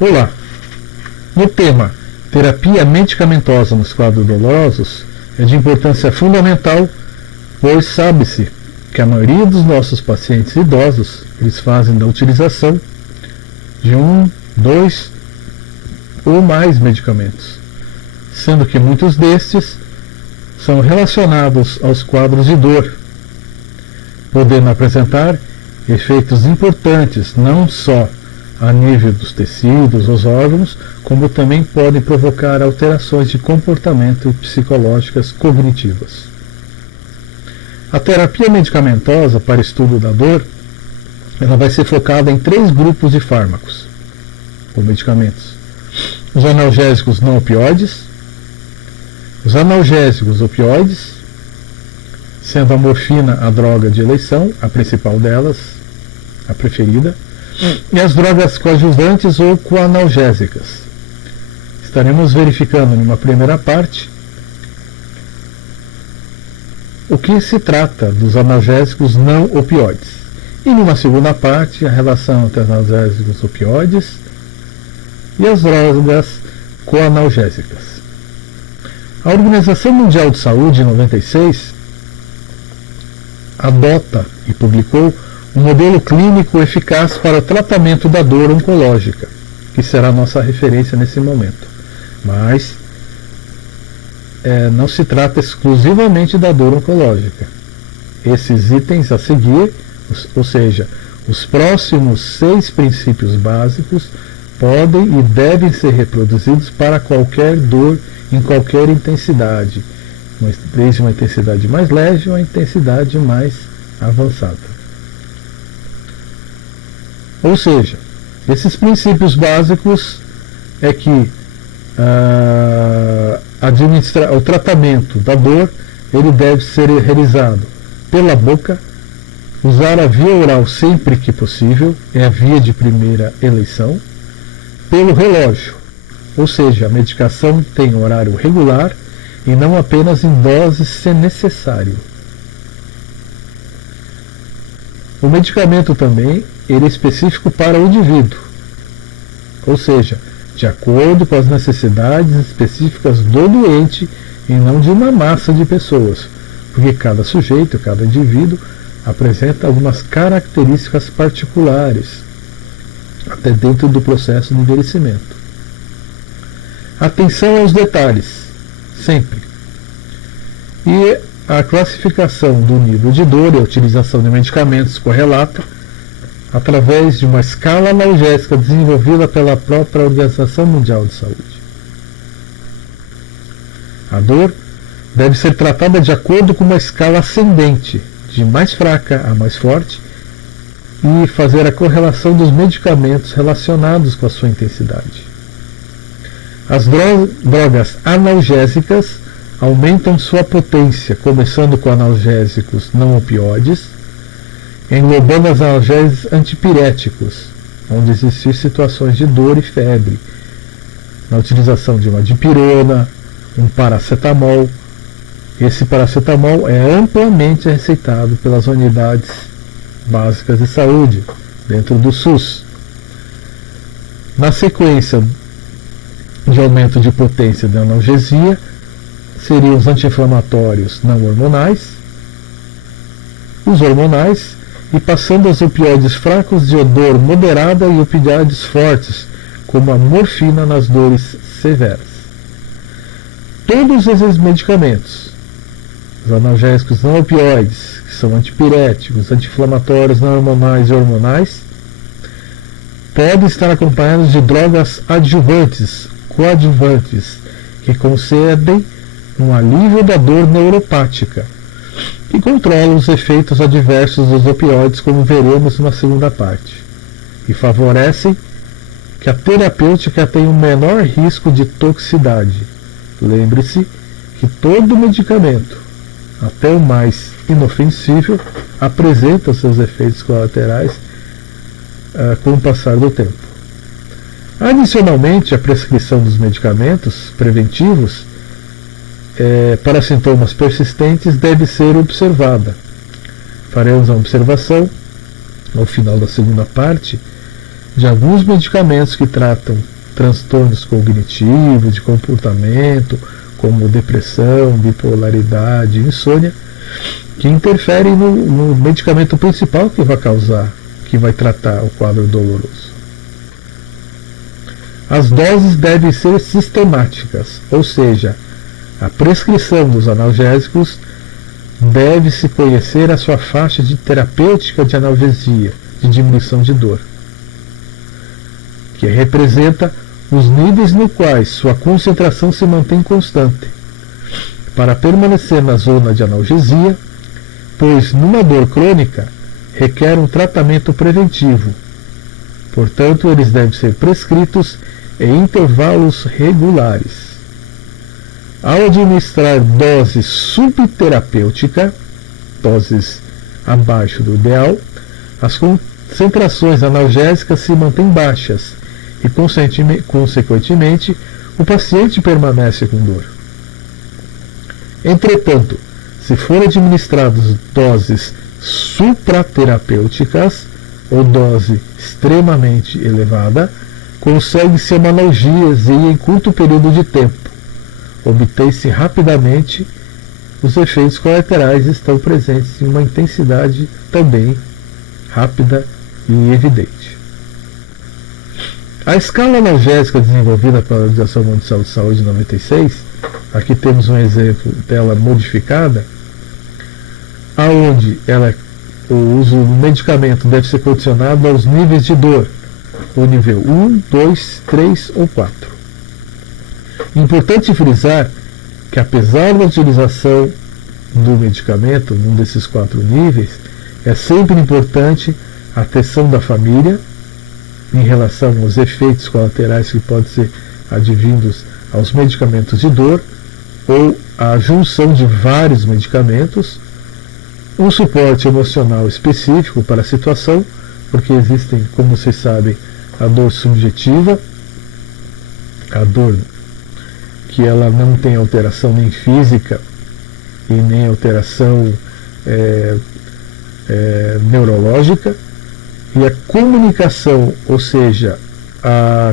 Olá! No tema terapia medicamentosa nos quadros dolorosos é de importância fundamental, pois sabe-se que a maioria dos nossos pacientes idosos eles fazem da utilização de 1, 2 ou mais medicamentos, sendo que muitos destes são relacionados aos quadros de dor, podendo apresentar efeitos importantes não só a nível dos tecidos, dos órgãos, como também podem provocar alterações de comportamento psicológicas cognitivas. A terapia medicamentosa para estudo da dor, ela vai ser focada em 3 grupos de fármacos ou medicamentos: os analgésicos não opioides, os analgésicos opioides, sendo a morfina a droga de eleição, a principal delas, a preferida, e as drogas coadjuvantes ou coanalgésicas. Estaremos verificando numa primeira parte o que se trata dos analgésicos não opioides, e numa segunda parte a relação entre os analgésicos opioides e as drogas coanalgésicas. A Organização Mundial de Saúde, em 96, adota e publicou um modelo clínico eficaz para o tratamento da dor oncológica, que será a nossa referência nesse momento. Mas não se trata exclusivamente da dor oncológica. Esses itens a seguir, ou seja, os próximos 6 princípios básicos, podem e devem ser reproduzidos para qualquer dor em qualquer intensidade, desde uma intensidade mais leve a uma intensidade mais avançada. Ou seja, esses princípios básicos é que o tratamento da dor ele deve ser realizado pela boca, usar a via oral sempre que possível, é a via de primeira eleição, pelo relógio, ou seja, a medicação tem horário regular e não apenas em doses se necessário. O medicamento também ele é específico para o indivíduo, ou seja, de acordo com as necessidades específicas do doente e não de uma massa de pessoas, porque cada sujeito, cada indivíduo apresenta algumas características particulares, até dentro do processo de envelhecimento. Atenção aos detalhes, sempre. E a classificação do nível de dor e a utilização de medicamentos correlata através de uma escala analgésica desenvolvida pela própria Organização Mundial de Saúde. A dor deve ser tratada de acordo com uma escala ascendente, de mais fraca a mais forte, e fazer a correlação dos medicamentos relacionados com a sua intensidade. As drogas analgésicas aumentam sua potência, começando com analgésicos não opioides, englobando os analgésicos antipiréticos, onde existem situações de dor e febre, na utilização de uma dipirona, um paracetamol. Esse paracetamol é amplamente receitado pelas unidades básicas de saúde, dentro do SUS. Na sequência de aumento de potência da analgesia, seriam os anti-inflamatórios não hormonais, os hormonais, e passando aos opioides fracos de dor moderada e opioides fortes, como a morfina nas dores severas. Todos esses medicamentos, os analgésicos não opioides, que são antipiréticos, anti-inflamatórios não hormonais e hormonais, podem estar acompanhados de drogas adjuvantes, coadjuvantes, que concedem um alívio da dor neuropática, que controlam os efeitos adversos dos opioides, como veremos na segunda parte, e favorecem que a terapêutica tenha um menor risco de toxicidade. Lembre-se que todo medicamento, até o mais inofensível, apresenta seus efeitos colaterais com o passar do tempo. Adicionalmente, a prescrição dos medicamentos preventivos para sintomas persistentes deve ser observada. Faremos a observação, ao final da segunda parte, de alguns medicamentos que tratam transtornos cognitivos, de comportamento, como depressão, bipolaridade, insônia, que interferem no medicamento principal que vai tratar o quadro doloroso. As doses devem ser sistemáticas, ou seja, a prescrição dos analgésicos deve-se conhecer a sua faixa de terapêutica de analgesia, de diminuição de dor, que representa os níveis no quais sua concentração se mantém constante, para permanecer na zona de analgesia, pois numa dor crônica requer um tratamento preventivo. Portanto, eles devem ser prescritos em intervalos regulares. Ao administrar dose subterapêutica, doses abaixo do ideal, as concentrações analgésicas se mantêm baixas e, consequentemente, o paciente permanece com dor. Entretanto, se for administradas doses supraterapêuticas ou dose extremamente elevada, consegue-se uma analgesia em curto período de tempo. Obtém-se rapidamente, os efeitos colaterais estão presentes em uma intensidade também rápida e evidente. A escala analgésica desenvolvida pela Organização Mundial de Saúde 96, aqui temos um exemplo dela modificada, aonde o uso do medicamento deve ser condicionado aos níveis de dor, o nível 1, 2, 3 ou 4. Importante frisar que, apesar da utilização do medicamento num desses 4 níveis, é sempre importante a atenção da família em relação aos efeitos colaterais que podem ser advindos aos medicamentos de dor ou a junção de vários medicamentos, um suporte emocional específico para a situação, porque existem, como vocês sabem, a dor subjetiva, a dor que ela não tem alteração nem física e nem alteração neurológica, e a comunicação, ou seja,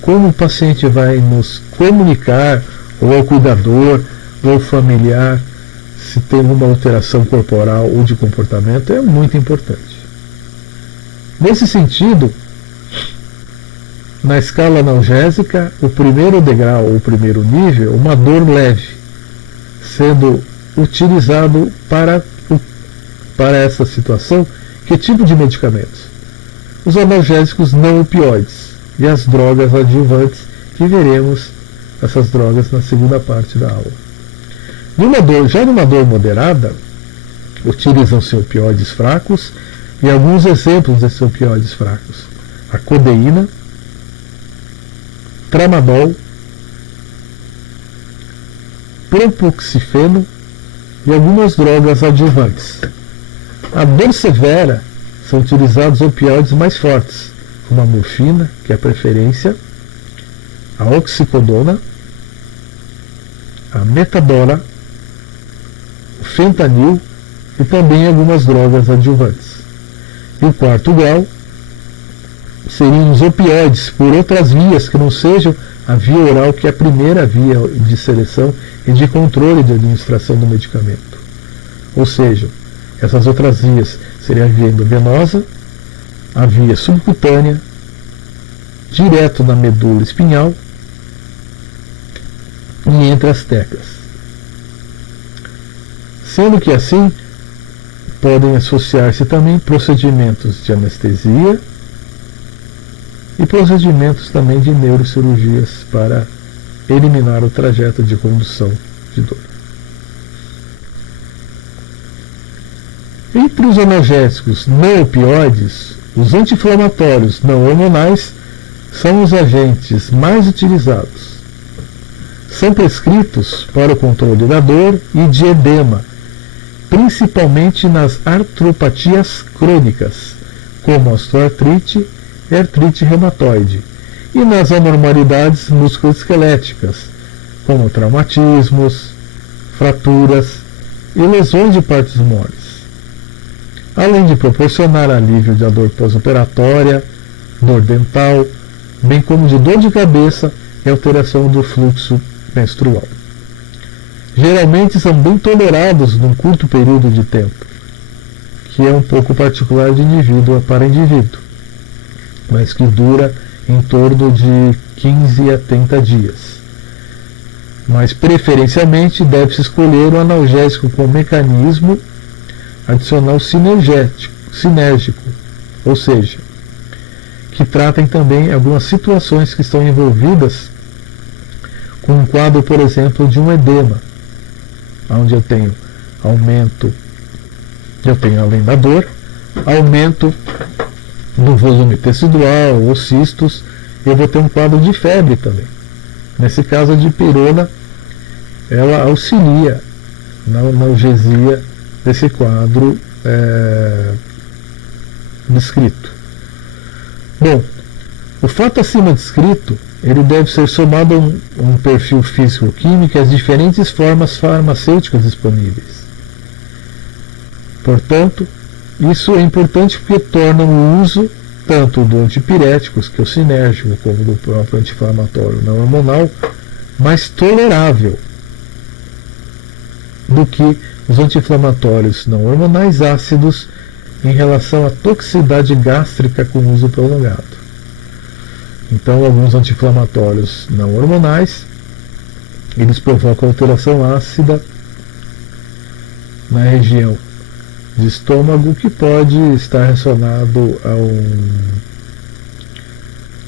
como o paciente vai nos comunicar, ou ao cuidador, ou ao familiar, se tem uma alteração corporal ou de comportamento, é muito importante. Nesse sentido, na escala analgésica, o primeiro degrau, ou o primeiro nível, uma dor leve, sendo utilizado para essa situação, que tipo de medicamentos? Os analgésicos não opioides e as drogas adjuvantes, que veremos essas drogas na segunda parte da aula. Já numa dor moderada, utilizam-se opioides fracos e alguns exemplos desses opioides fracos: a codeína, tramadol, propoxifeno e algumas drogas adjuvantes. A dor severa são utilizados opioides mais fortes, como a morfina, que é a preferência, a oxicodona, a metadora, o fentanil e também algumas drogas adjuvantes. E o quarto grau seriam os opioides por outras vias que não sejam a via oral, que é a primeira via de seleção e de controle de administração do medicamento. Ou seja, essas outras vias seriam a via endovenosa, a via subcutânea, direto na medula espinhal e entre as teclas. Sendo que assim podem associar-se também procedimentos de anestesia e procedimentos também de neurocirurgias para eliminar o trajeto de condução de dor. Entre os analgésicos não opioides, os anti-inflamatórios não hormonais são os agentes mais utilizados. São prescritos para o controle da dor e de edema, principalmente nas artropatias crônicas, como osteoartrite e artrite reumatoide, e nas anormalidades musculoesqueléticas, como traumatismos, fraturas e lesões de partes moles, além de proporcionar alívio da dor pós-operatória, dor dental, bem como de dor de cabeça e alteração do fluxo menstrual. Geralmente são bem tolerados num curto período de tempo, que é um pouco particular de indivíduo para indivíduo, mas que dura em torno de 15 a 30 dias. Mas preferencialmente deve-se escolher um analgésico com mecanismo adicional sinérgico, ou seja, que tratem também algumas situações que estão envolvidas com um quadro, por exemplo, de um edema, onde eu tenho além da dor, aumento do volume tecidual ou cistos, eu vou ter um quadro de febre também. Nesse caso, a dipirona ela auxilia na analgesia desse quadro descrito. Bom, o fato acima descrito ele deve ser somado a um perfil físico-químico e as diferentes formas farmacêuticas disponíveis. Portanto, isso é importante porque torna o uso tanto do antipiréticos, que é o sinérgico, como do próprio anti-inflamatório não hormonal, mais tolerável do que os anti-inflamatórios não hormonais ácidos em relação à toxicidade gástrica com uso prolongado. Então, alguns anti-inflamatórios não hormonais, eles provocam alteração ácida na região de estômago, que pode estar relacionado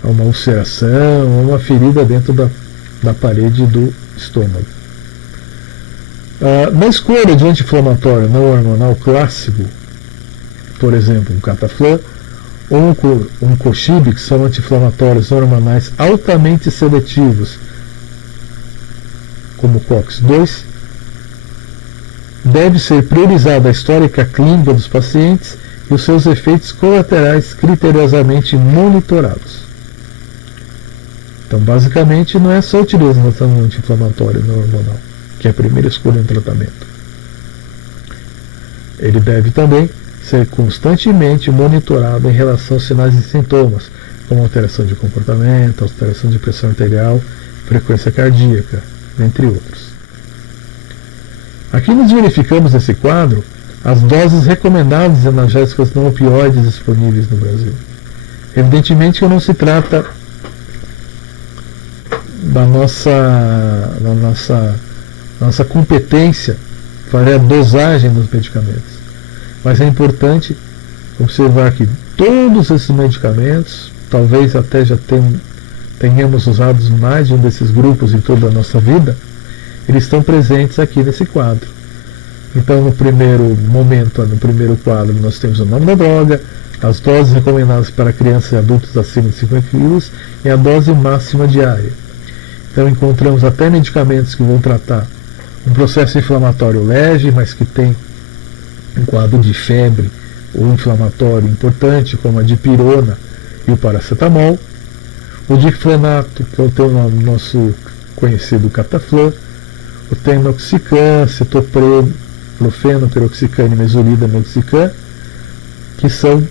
a uma ulceração ou uma ferida dentro da parede do estômago. Na escolha de anti-inflamatório não hormonal clássico, por exemplo, um Cataflã ou um Cochib, que são anti-inflamatórios hormonais altamente seletivos, como o COX-2, deve ser priorizada a histórica clínica dos pacientes e os seus efeitos colaterais criteriosamente monitorados. Então, basicamente, não é só a utilização do anti-inflamatório não hormonal, que é a primeira escolha no tratamento. Ele deve também ser constantemente monitorado em relação aos sinais e sintomas, como alteração de comportamento, alteração de pressão arterial, frequência cardíaca, entre outros. Aqui nós verificamos nesse quadro as doses recomendadas de analgésicos não opioides disponíveis no Brasil. Evidentemente que não se trata da nossa competência para a dosagem dos medicamentos. Mas é importante observar que todos esses medicamentos, talvez até já tenhamos usado mais de um desses grupos em toda a nossa vida, eles estão presentes aqui nesse quadro. Então, no primeiro momento, no primeiro quadro, nós temos o nome da droga, as doses recomendadas para crianças e adultos acima de 50 kg e a dose máxima diária. Então, encontramos até medicamentos que vão tratar um processo inflamatório leve, mas que tem um quadro de febre ou inflamatório importante, como a dipirona e o paracetamol, o diclofenaco, que é o nosso conhecido Cataflã, o tenoxicam, cetoprofeno, peroxicam e mesolida meloxicam, que são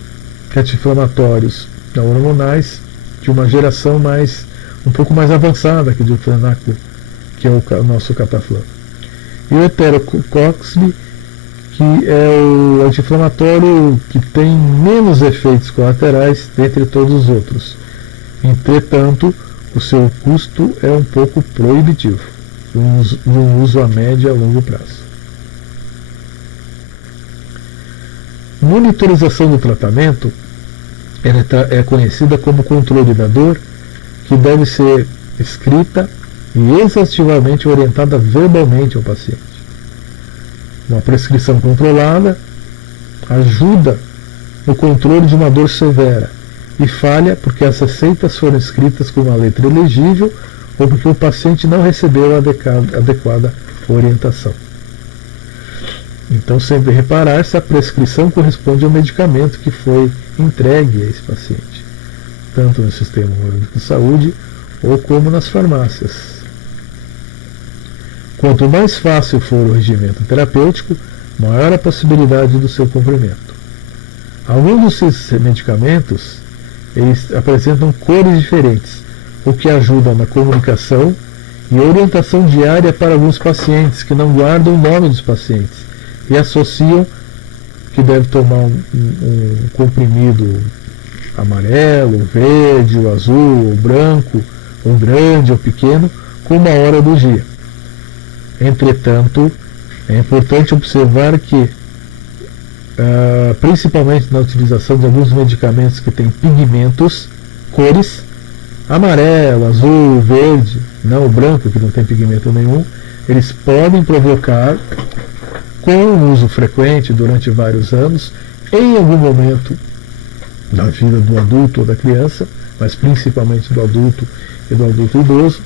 anti-inflamatórios não hormonais de uma geração um pouco mais avançada que o diclofenaco, que é o nosso Cataflã. E o heterocoxib, que é o anti-inflamatório que tem menos efeitos colaterais dentre todos os outros. Entretanto, o seu custo é um pouco proibitivo, um uso a médio e a longo prazo. Monitorização do tratamento é conhecida como controle da dor, que deve ser escrita e exaustivamente orientada verbalmente ao paciente. Uma prescrição controlada ajuda no controle de uma dor severa e falha porque as receitas foram escritas com uma letra ilegível ou porque o paciente não recebeu a adequada orientação. Então, sempre reparar se a prescrição corresponde ao medicamento que foi entregue a esse paciente, tanto no Sistema Único de Saúde ou como nas farmácias. Quanto mais fácil for o regimento terapêutico, maior a possibilidade do seu cumprimento. Alguns desses medicamentos eles apresentam cores diferentes, o que ajuda na comunicação e orientação diária para alguns pacientes que não guardam o nome dos pacientes e associam que deve tomar um comprimido amarelo, verde, o azul, o branco, o grande ou pequeno, com uma hora do dia. Entretanto, é importante observar que, principalmente na utilização de alguns medicamentos que têm pigmentos, cores, amarelo, azul, verde, não o branco que não tem pigmento nenhum, eles podem provocar, com o uso frequente durante vários anos, em algum momento da vida do adulto ou da criança, mas principalmente do adulto e do adulto idoso,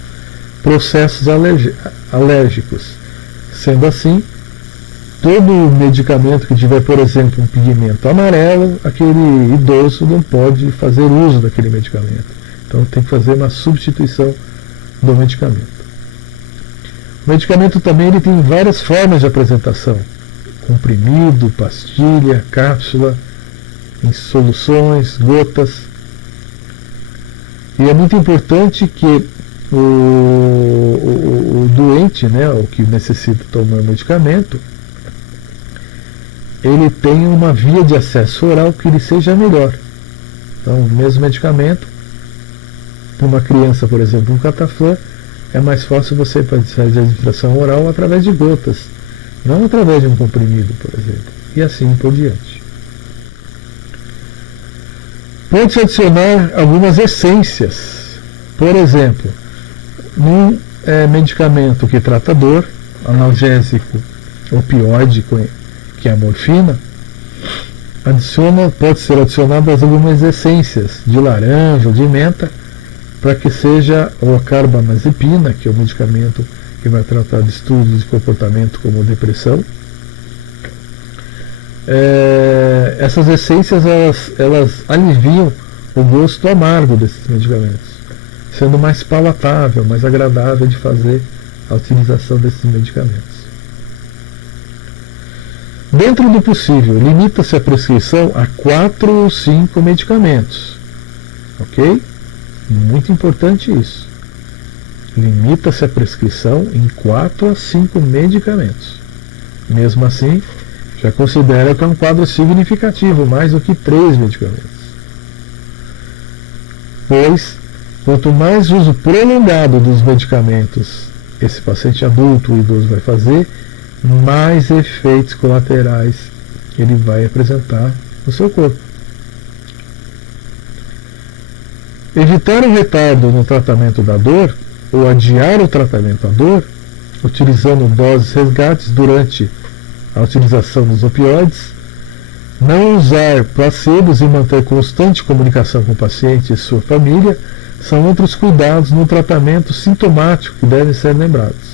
processos alérgicos. Sendo assim, todo medicamento que tiver, por exemplo, um pigmento amarelo, aquele idoso não pode fazer uso daquele medicamento. Então tem que fazer uma substituição do medicamento. O medicamento também ele tem várias formas de apresentação: comprimido, pastilha, cápsula, em soluções, gotas. E é muito importante que o doente, né, o que necessita tomar medicamento, ele tenha uma via de acesso oral que lhe seja melhor. Então, o mesmo medicamento, para uma criança, por exemplo, um cataflã, é mais fácil você fazer a administração oral através de gotas, não através de um comprimido, por exemplo, e assim por diante. Pode-se adicionar algumas essências. Por exemplo, num medicamento que trata dor, analgésico opioide, que é a morfina, pode ser adicionadas algumas essências de laranja ou de menta, para que seja a carbamazepina, que é o medicamento que vai tratar de distúrbios de comportamento como depressão. Essas essências elas aliviam o gosto amargo desses medicamentos, sendo mais palatável, mais agradável de fazer a utilização desses medicamentos. Dentro do possível, limita-se a prescrição a 4 ou 5 medicamentos. Ok? Muito importante isso. Limita-se a prescrição em 4 a 5 medicamentos. Mesmo assim, já considera que é um quadro significativo, mais do que 3 medicamentos. Pois, quanto mais uso prolongado dos medicamentos esse paciente adulto ou idoso vai fazer, mais efeitos colaterais ele vai apresentar no seu corpo. Evitar o retardo no tratamento da dor, ou adiar o tratamento da dor, utilizando doses resgates durante a utilização dos opioides, não usar placebos e manter constante comunicação com o paciente e sua família são outros cuidados no tratamento sintomático que devem ser lembrados.